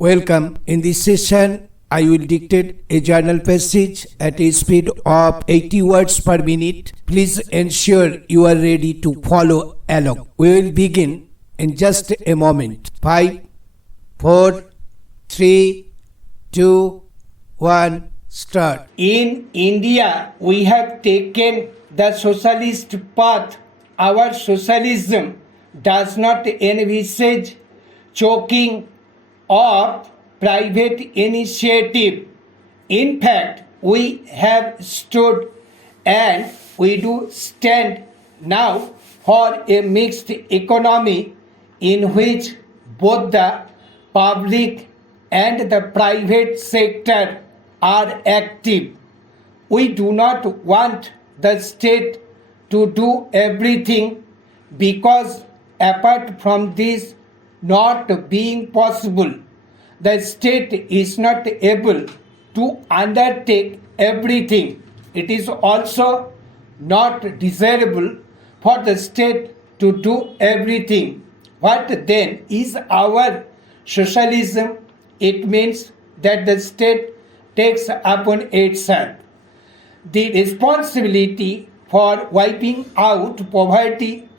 Welcome. In this session, I will dictate a journal passage at a speed of 80 words per minute. Please ensure you are ready to follow along. We will begin in just a moment. 5, 4, 3, 2, 1, start. In India, we have taken the socialist path. Our socialism does not envisage choking of private initiative. In fact, we have stood and we do stand now for a mixed economy in which both the public and the private sector are active. We do not want the state to do everything because apart from this not being possible, the state is not able to undertake everything. It is also not desirable for the state to do everything. What then is our socialism? It means that the state takes upon itself the responsibility for wiping out poverty,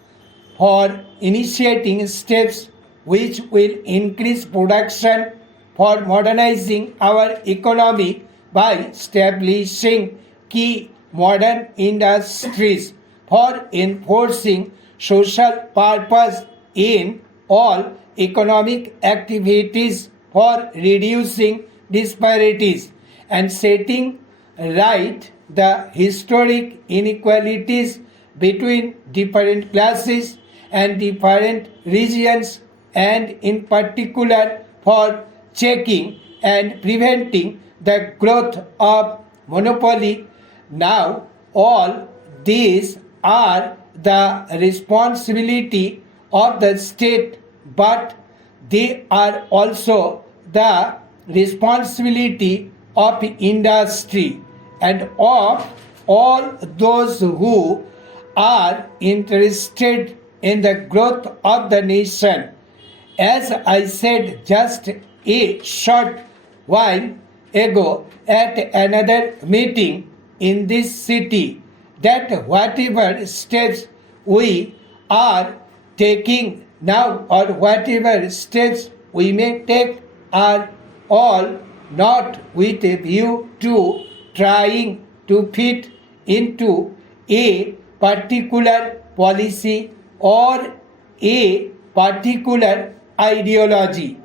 for initiating steps which will increase production, for modernizing our economy by establishing key modern industries, for enforcing social purpose in all economic activities, for reducing disparities and setting right the historic inequalities between different classes and different regions, and in particular for checking and preventing the growth of monopoly. Now all these are the responsibility of the state, but they are also the responsibility of industry and of all those who are interested in the growth of the nation. As I said just a short while ago at another meeting in this city, that whatever steps we are taking now or whatever steps we may take are all not with a view to trying to fit into a particular policy or a particular ideology.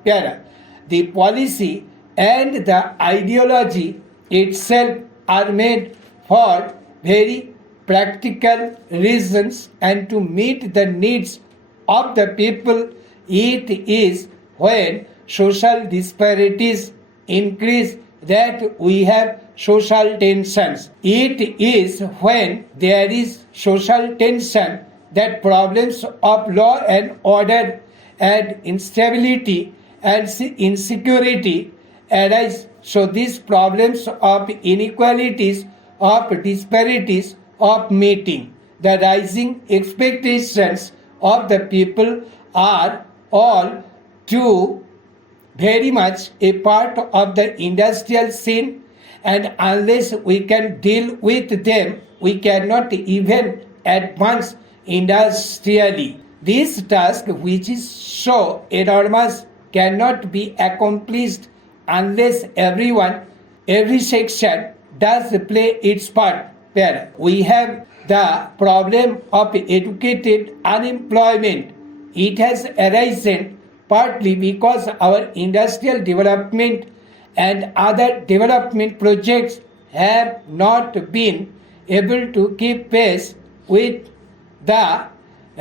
The policy and the ideology itself are made for very practical reasons and to meet the needs of the people. It is when social disparities increase that we have social tensions. It is when there is social tension that problems of law and order and instability and insecurity arise. So these problems of inequalities, of disparities, of meeting the rising expectations of the people are all too very much a part of the industrial scene, and unless we can deal with them, we cannot even advance industrially. This task, which is so enormous, cannot be accomplished unless everyone, every section does play its part. Where we have the problem of educated unemployment. It has arisen partly because our industrial development and other development projects have not been able to keep pace with the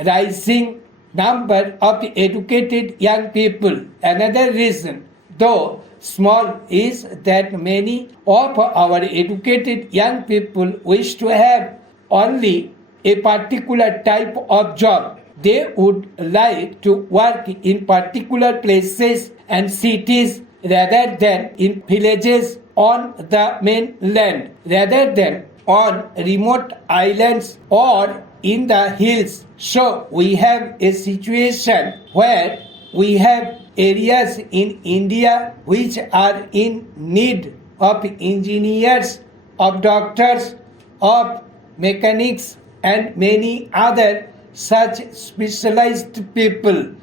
rising number of educated young people. Another reason, though small, is that many of our educated young people wish to have only a particular type of job. They would like to work in particular places and cities rather than in villages on the mainland, rather than on remote islands or in the hills. So we have a situation where we have areas in India which are in need of engineers, of doctors, of mechanics, and many other such specialized people.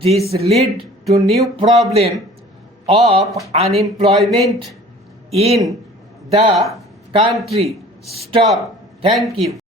This lead to new problem of unemployment in the country. Stop. Thank you.